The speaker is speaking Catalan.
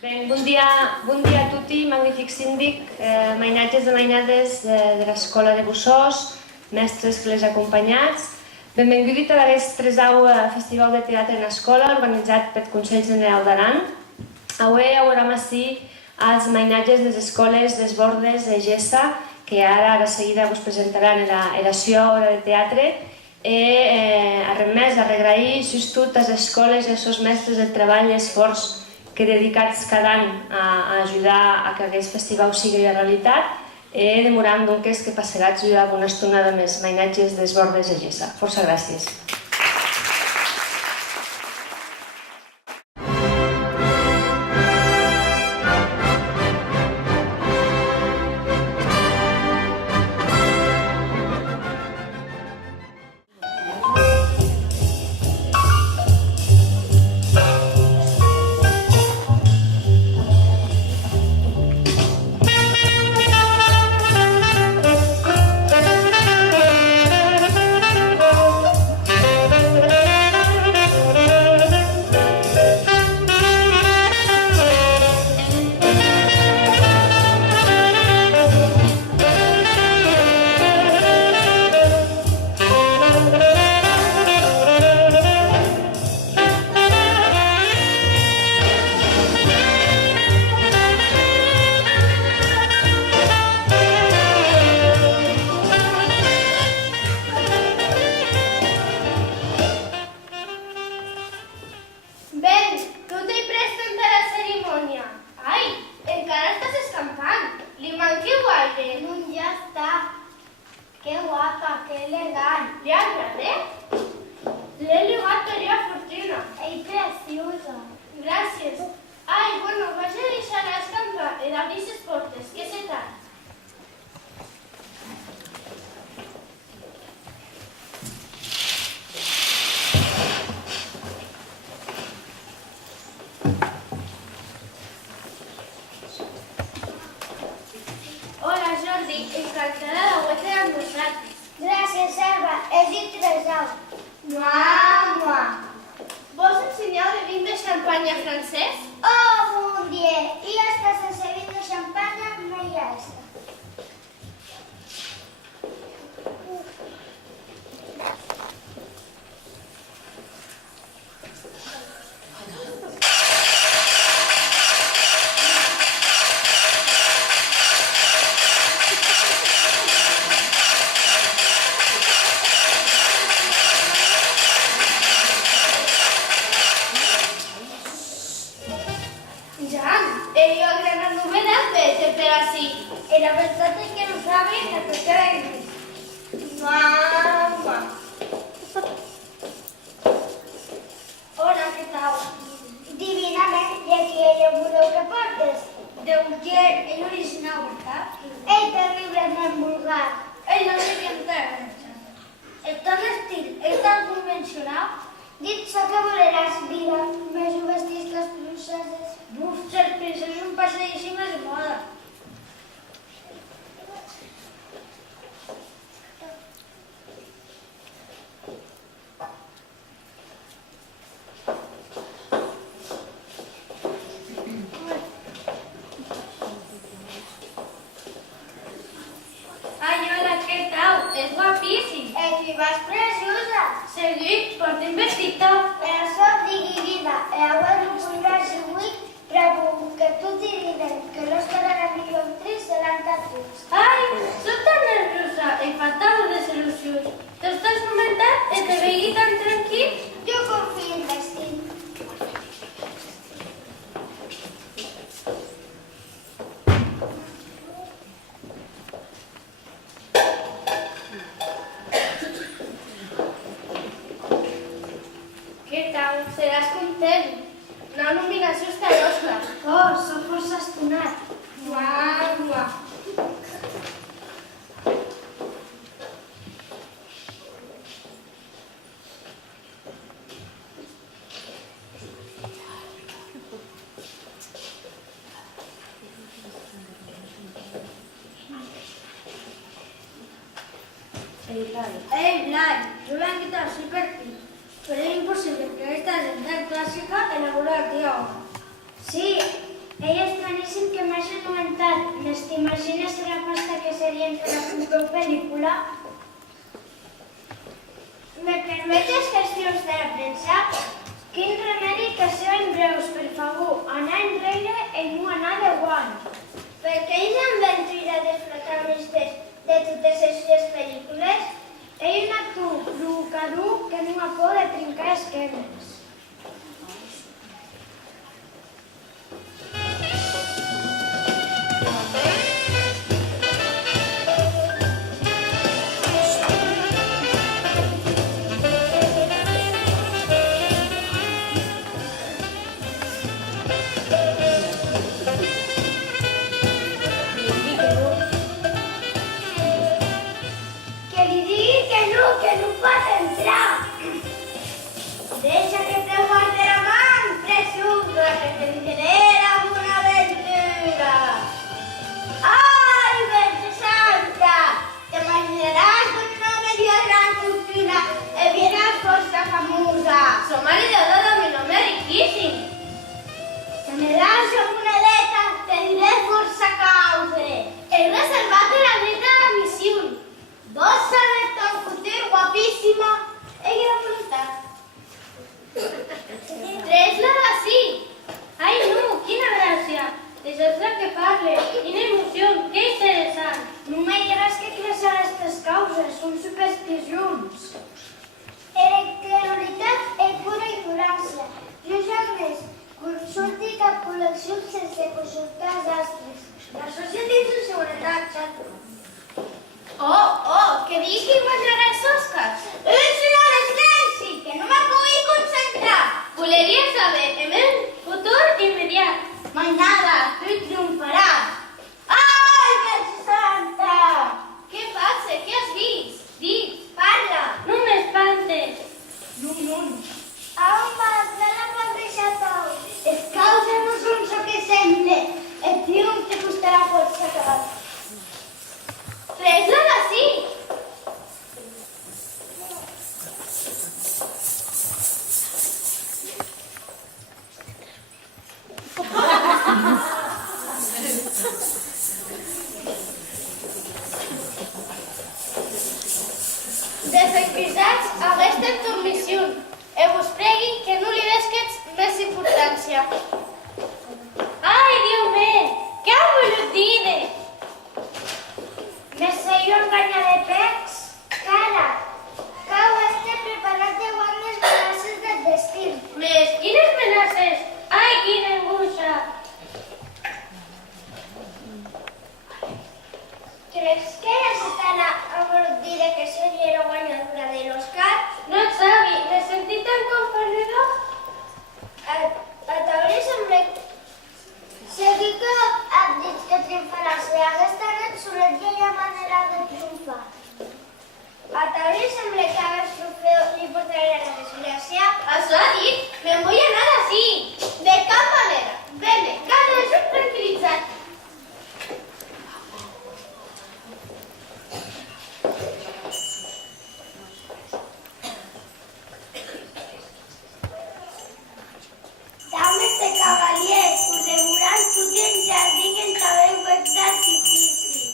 Bon dia a tutti, magnífic síndic, mainatges i mainades de l'Escola de Bussós, mestres que les acompanyats. Benvinguts a aquest 3è Festival de Teatre en Escola, organitzat pel Consell General d'Aran. Avui haurem ací als mainatges de les escoles des Bordes de Gessa, que ara seguida us presentaran la seva obra de teatre. A més, a regrair tot a les escoles i als seus mestres el treball i l'esforç que dedicats cada any a ajudar a que aquest festival sigui realitat, demorant doncs que passarats durant una estona de més mainatges des Bordes de Gessa. Força gràcies. Gràcies, Alba. He dit 3 aus. Mama! Vols ensenyar el vin de xampanya francès? Oh, mon Dieu! I hasta sense vi de xampanya no hi ha esta. La verdad es que no saben la cuestión de inglés. Mama! Hola, què tal? Divinament, i aquí ella voleu que portes? D'Uller, ell original, ¿verdad? Ei, terriblement vulgar. Ell no seria entendre. El ton estil és tan convencional. Dit so que voleràs vida, més ho vestís les princeses. Buf, les princeses són passadíssimes de moda. És guapíssim. Que vas preciosa. Seguit, portem vestito. Això digui vida, agua no podràs avui, però que tu t'hi diuen que no estarà millor actriz seran captius. Ai, soc tan nerviosa, em falta una desil·lusió. T'estàs comentant que te vegi tan tranquil? Jo confio en destí. Seràs content. Una nominació està a l'Oscar. Oh, sóc força estonat. Mua. Ei, Blai. Ei, Blai, jo l'he invitat així per ti. Però és impossible que aquesta gent tan clàssica elabora el dia 1. Sí, Ei, és boníssim que m'has anomentat. T'imagines la pasta que seria fer la teva pel·lícula? Me permetes qüestions de la premsa? Quin remedi que siguin breus, per favor. Anar enrere i no anar de guany. Per què ells han ventrilat els protagonistes de totes les pel·lícules? Ell és un actor provocador que no ha por de trencar esquemes. Que no pot entrar. Deixa que te guarde la mano, presuga, que te genera una aventura. ¡Ay, Virgen Santa! Te imaginaràs con una media gran fortuna y vienes força famosa. Som heredera de Domino Merriquíssim. Si me das una letra, te diré força causa. He reservat la neta de la missió. Vos sabés ton futur guapíssima i gran voluntat. Tres-la d'ací. Ai, no, quina gràcia. Deixeu-la que parle. Quina emoció, que interessant. No me diràs que quines són aquestes causes, són supersticions. Electronitat és pura ignorància. Jo jamais consulti cap col·lecció sense consultar els astres. Això sí dins de seguretat, xato. Que digui qui guanyarà els Oscars. Senyora, silenci, que no me pugui concentrar. Voleria saber el meu futur immediat. Mañana tu triomfaràs. Ai, Virgen Santa! Què passa? Què has vist? Dic. Parla. No m'espantes. No. A on vas? No la pots deixar sol. Les causes no són el que sembla. El triomf te costarà força acabar. Tres-la d'ací. Desacusats, arresten ton missió. Vos pregui que no li desquets més importància. Ai, Déu meu, què ha volut dir? Me sé jo enganyar